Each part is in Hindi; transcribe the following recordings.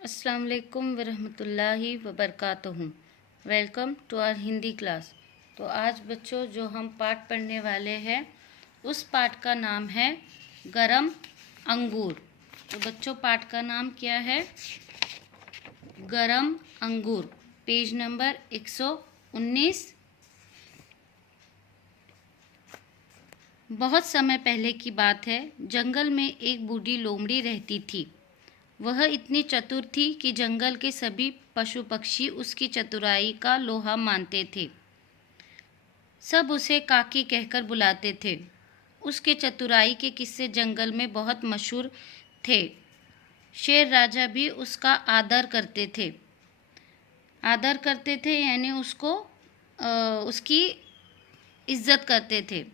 अस्सलाम वालेकुम वरहमतुल्लाहि वबरकातुहू। Welcome to our Hindi class. तो आज बच्चों जो हम पाठ पढ़ने वाले हैं उस पाठ का नाम है गरम अंगूर। तो बच्चों पाठ का नाम क्या है? गरम अंगूर। Page number 119। बहुत समय पहले की बात है। जंगल में एक बूढ़ी लोमड़ी रहती थी। वह इतनी चतुर थी कि जंगल के सभी पशु पक्षी उसकी चतुराई का लोहा मानते थे। सब उसे काकी कहकर बुलाते थे। उसके चतुराई के किस्से जंगल में बहुत मशहूर थे। शेर राजा भी उसका आदर करते थे यानी उसकी इज्जत करते थे।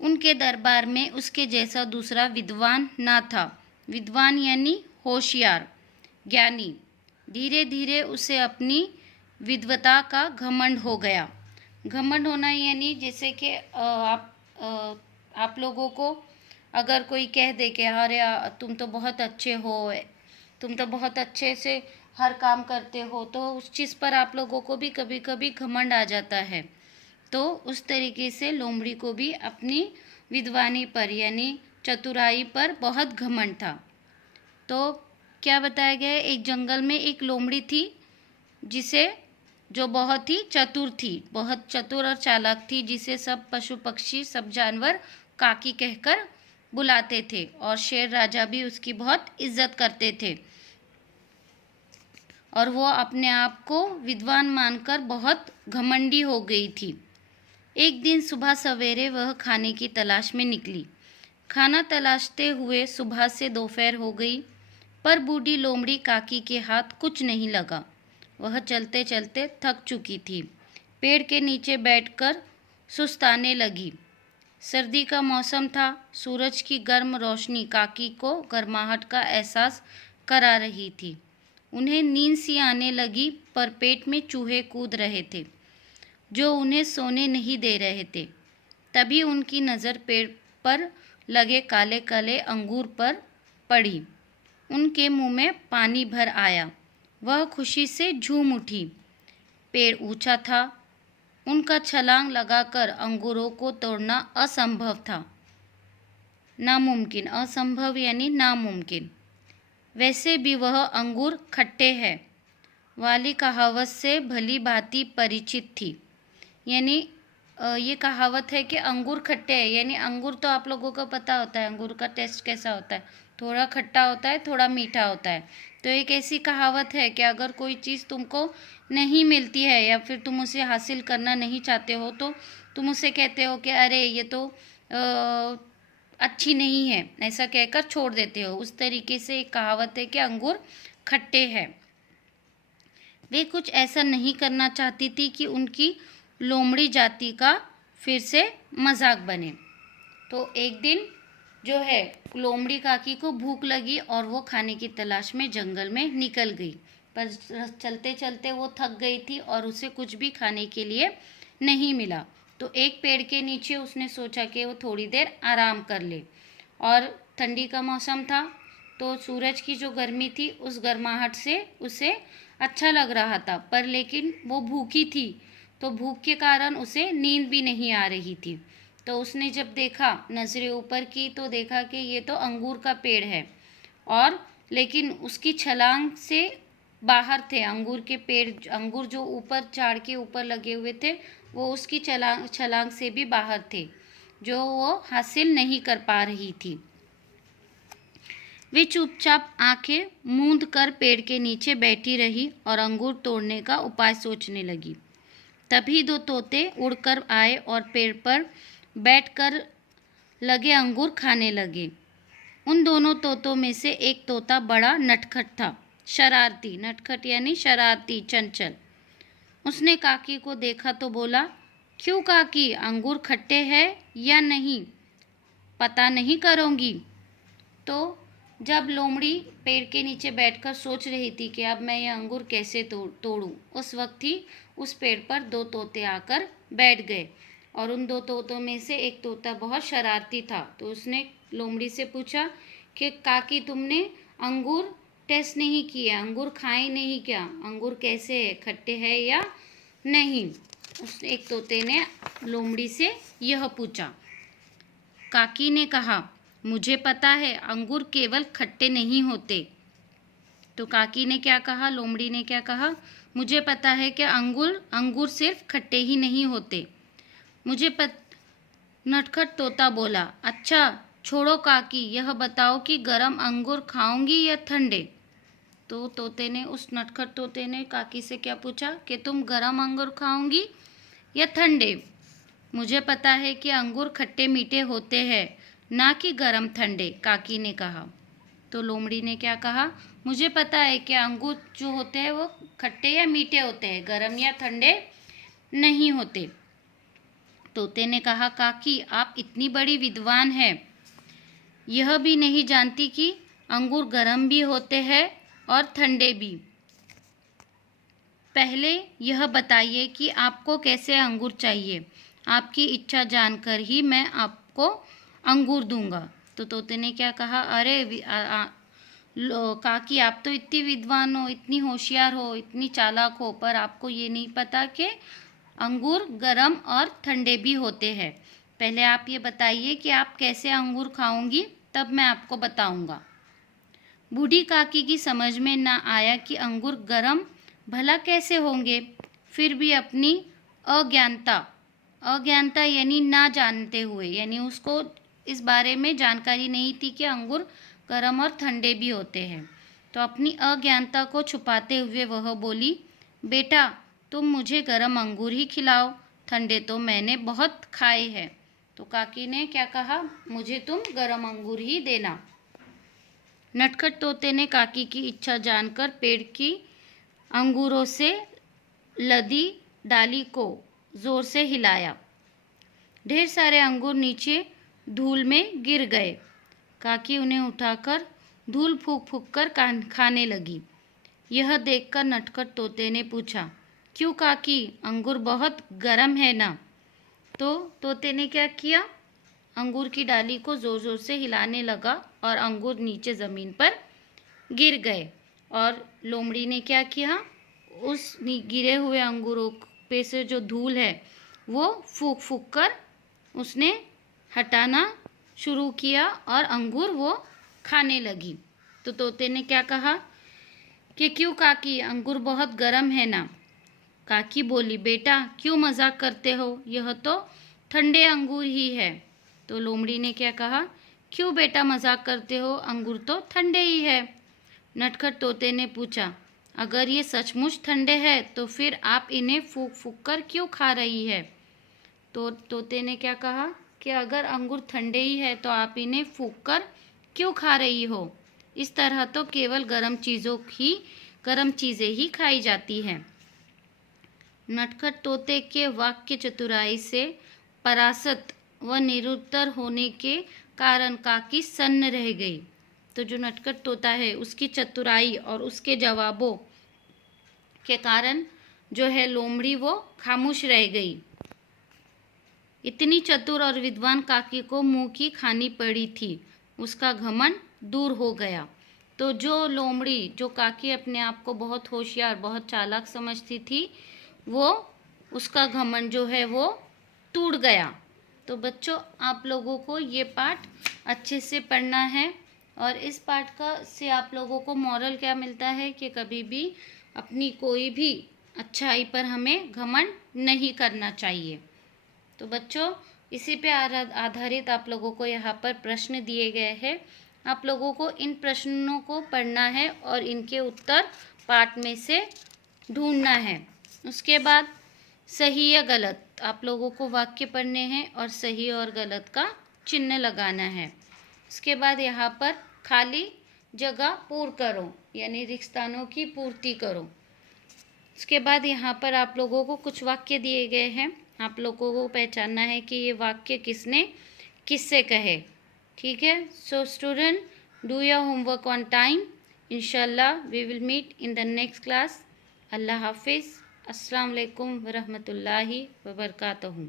उनके दरबार में उसके जैसा दूसरा विद्वान ना था। विद्वान यानी होशियार, ज्ञानी। धीरे धीरे उसे अपनी विद्वता का घमंड हो गया। घमंड होना यानी जैसे कि आप लोगों को अगर कोई कह दे कि अरे तुम तो बहुत अच्छे हो, तुम तो बहुत अच्छे से हर काम करते हो, तो उस चीज़ पर आप लोगों को भी कभी कभी घमंड आ जाता है। तो उस तरीके से लोमड़ी को भी अपनी विद्वानी पर यानी चतुराई पर बहुत घमंड था। तो क्या बताया गया है? एक जंगल में एक लोमड़ी थी जो बहुत ही चतुर थी, बहुत चतुर और चालाक थी, जिसे सब पशु पक्षी सब जानवर काकी कहकर बुलाते थे और शेर राजा भी उसकी बहुत इज्जत करते थे। और वो अपने आप को विद्वान मानकर बहुत घमंडी हो गई थी। एक दिन सुबह सवेरे वह खाने की तलाश में निकली। खाना तलाशते हुए सुबह से दोपहर हो गई, पर बूढ़ी लोमड़ी काकी के हाथ कुछ नहीं लगा। वह चलते चलते थक चुकी थी। पेड़ के नीचे बैठकर सुस्ताने लगी। सर्दी का मौसम था। सूरज की गर्म रोशनी काकी को गर्माहट का एहसास करा रही थी। उन्हें नींद सी आने लगी, पर पेट में चूहे कूद रहे थे जो उन्हें सोने नहीं दे रहे थे। तभी उनकी नज़र पेड़ पर लगे काले काले अंगूर पर पड़ी। उनके मुंह में पानी भर आया। वह खुशी से झूम उठी। पेड़ ऊंचा था। उनका छलांग लगाकर अंगूरों को तोड़ना असंभव था। नामुमकिन, असंभव यानी नामुमकिन। वैसे भी वह अंगूर खट्टे हैं वाली कहावत से भली भांति परिचित थी। यानी ये कहावत है कि अंगूर खट्टे हैं, यानी अंगूर तो आप लोगों को पता होता है अंगूर का टेस्ट कैसा होता है, थोड़ा खट्टा होता है, थोड़ा मीठा होता है। तो एक ऐसी कहावत है कि अगर कोई चीज़ तुमको नहीं मिलती है या फिर तुम उसे हासिल करना नहीं चाहते हो तो तुम उसे कहते हो कि अरे ये तो अच्छी नहीं है, ऐसा कहकर छोड़ देते हो। उस तरीके से एक कहावत है कि अंगूर खट्टे हैं। वे कुछ ऐसा नहीं करना चाहती थी कि उनकी लोमड़ी जाति का फिर से मजाक बने। तो एक दिन जो है लोमड़ी काकी को भूख लगी और वो खाने की तलाश में जंगल में निकल गई, पर चलते चलते वो थक गई थी और उसे कुछ भी खाने के लिए नहीं मिला। तो एक पेड़ के नीचे उसने सोचा कि वो थोड़ी देर आराम कर ले। और ठंडी का मौसम था, तो सूरज की जो गर्मी थी उस गर्माहट से उसे अच्छा लग रहा था, पर लेकिन वो भूखी थी, तो भूख के कारण उसे नींद भी नहीं आ रही थी। तो उसने जब देखा, नजरें ऊपर की, तो देखा कि ये तो अंगूर का पेड़ है और लेकिन उसकी छलांग से बाहर थे अंगूर के पेड़। अंगूर जो ऊपर झाड़ के ऊपर लगे हुए थे वो उसकी छलांग से भी बाहर थे, जो वो हासिल नहीं कर पा रही थी। वे चुपचाप आंखें मूंद कर पेड़ के नीचे बैठी रही और अंगूर तोड़ने का उपाय सोचने लगी। तभी दो तोते उड़कर आए और पेड़ पर बैठकर लगे अंगूर खाने लगे। उन दोनों तोतों में से एक तोता बड़ा नटखट था, शरारती। नटखट यानी शरारती, चंचल। उसने काकी को देखा तो बोला, क्यों काकी, अंगूर खट्टे हैं या नहीं, पता नहीं करूँगी। तो जब लोमड़ी पेड़ के नीचे बैठकर सोच रही थी कि अब मैं ये अंगूर कैसे तोड़ूं, उस वक्त ही उस पेड़ पर दो तोते आकर बैठ गए। और उन दो तोतों में से एक तोता बहुत शरारती था, तो उसने लोमड़ी से पूछा कि काकी, तुमने अंगूर टेस्ट नहीं किया, अंगूर खाए नहीं क्या, अंगूर कैसे है, खट्टे हैं या नहीं। उस एक तोते ने लोमड़ी से यह पूछा। काकी ने कहा, मुझे पता है अंगूर केवल खट्टे नहीं होते। तो काकी ने क्या कहा, लोमड़ी ने क्या कहा, मुझे पता है कि अंगूर सिर्फ खट्टे ही नहीं होते। नटखट तोता बोला, अच्छा छोड़ो काकी, यह बताओ कि गरम अंगूर खाओगी या ठंडे। तो तोते ने उस नटखट तोते ने काकी से क्या पूछा कि तुम गरम अंगूर खाओगी या ठंडे। मुझे पता है कि अंगूर खट्टे मीठे होते हैं, ना कि गरम ठंडे, काकी ने कहा। तो लोमड़ी ने क्या कहा, मुझे पता है कि अंगूर जो होते हैं वो खट्टे या मीठे होते हैं, गरम या ठंडे नहीं होते। तोते ने कहा, काकी आप इतनी बड़ी विद्वान हैं, यह भी नहीं जानती कि अंगूर गरम भी होते हैं और ठंडे भी। पहले यह बताइए कि आपको कैसे अंगूर चाहिए, आपकी इच्छा जानकर ही मैं आपको अंगूर दूंगा। तो तोते ने क्या कहा, अरे काकी आप तो इतनी विद्वान हो, इतनी होशियार हो, इतनी चालाक हो, पर आपको ये नहीं पता कि अंगूर गरम और ठंडे भी होते हैं। पहले आप ये बताइए कि आप कैसे अंगूर खाओगी, तब मैं आपको बताऊंगा। बूढ़ी काकी की समझ में ना आया कि अंगूर गरम भला कैसे होंगे। फिर भी अपनी अज्ञानता यानी ना जानते हुए, यानी उसको इस बारे में जानकारी नहीं थी कि अंगूर गरम और ठंडे भी होते हैं, तो अपनी अज्ञानता को छुपाते हुए वह बोली, बेटा तुम मुझे गरम अंगूर ही खिलाओ, ठंडे तो मैंने बहुत खाए हैं। तो काकी ने क्या कहा, मुझे तुम गरम अंगूर ही देना। नटखट तोते ने काकी की इच्छा जानकर पेड़ की अंगूरों से लदी डाली को जोर से हिलाया। ढेर सारे अंगूर नीचे धूल में गिर गए। काकी उन्हें उठाकर धूल फूंक फूंक कर खाने लगी। यह देखकर नटखट तोते ने पूछा, क्यों काकी, अंगूर बहुत गर्म है ना। तो तोते ने क्या किया, अंगूर की डाली को ज़ोर ज़ोर से हिलाने लगा और अंगूर नीचे ज़मीन पर गिर गए। और लोमड़ी ने क्या किया, उस गिरे हुए अंगूरों पे से जो धूल है वो फूंक फूंक कर उसने हटाना शुरू किया और अंगूर वो खाने लगी। तो तोते ने क्या कहा कि क्यों काकी, अंगूर बहुत गर्म है ना। काकी बोली, बेटा क्यों मजाक करते हो, यह तो ठंडे अंगूर ही है। तो लोमड़ी ने क्या कहा, क्यों बेटा मजाक करते हो, अंगूर तो ठंडे ही है। नटखट तोते ने पूछा, अगर ये सचमुच ठंडे हैं तो फिर आप इन्हें फूंक फूंक कर क्यों खा रही है। तो तोते ने क्या कहा कि अगर अंगूर ठंडे ही है तो आप इन्हें फूंक कर क्यों खा रही हो, इस तरह तो केवल गर्म चीज़ें ही खाई जाती हैं। नटखट तोते के वाक्य चतुराई से परास्त व निरुत्तर होने के कारण काकी सन्न रह गई। तो जो नटखट तोता है उसकी चतुराई और उसके जवाबों के कारण जो है लोमड़ी वो खामोश रह गई। इतनी चतुर और विद्वान काकी को मुंह की खानी पड़ी थी, उसका घमंड दूर हो गया। तो जो लोमड़ी, जो काकी अपने आप को बहुत होशियार, बहुत चालाक समझती थी, वो उसका घमंड जो है वो टूट गया। तो बच्चों, आप लोगों को ये पाठ अच्छे से पढ़ना है और इस पाठ से आप लोगों को मॉरल क्या मिलता है कि कभी भी अपनी कोई भी अच्छाई पर हमें घमंड नहीं करना चाहिए। तो बच्चों, इसी पे आधारित आप लोगों को यहाँ पर प्रश्न दिए गए हैं। आप लोगों को इन प्रश्नों को पढ़ना है और इनके उत्तर पाठ में से ढूंढना है। उसके बाद सही या गलत आप लोगों को वाक्य पढ़ने हैं और सही और गलत का चिन्ह लगाना है। उसके बाद यहाँ पर खाली जगह पूर्ण करो, यानी रिक्त स्थानों की पूर्ति करो। उसके बाद यहाँ पर आप लोगों को कुछ वाक्य दिए गए हैं, आप लोगों को पहचानना है कि ये वाक्य किसने किससे कहे। ठीक है, so student, do your homework on time. इंशाल्लाह we will meet in the next class. अल्लाह हाफिज़। अस्सलाम वालेकुम वरहमतुल्लाहि वबरकातुहू।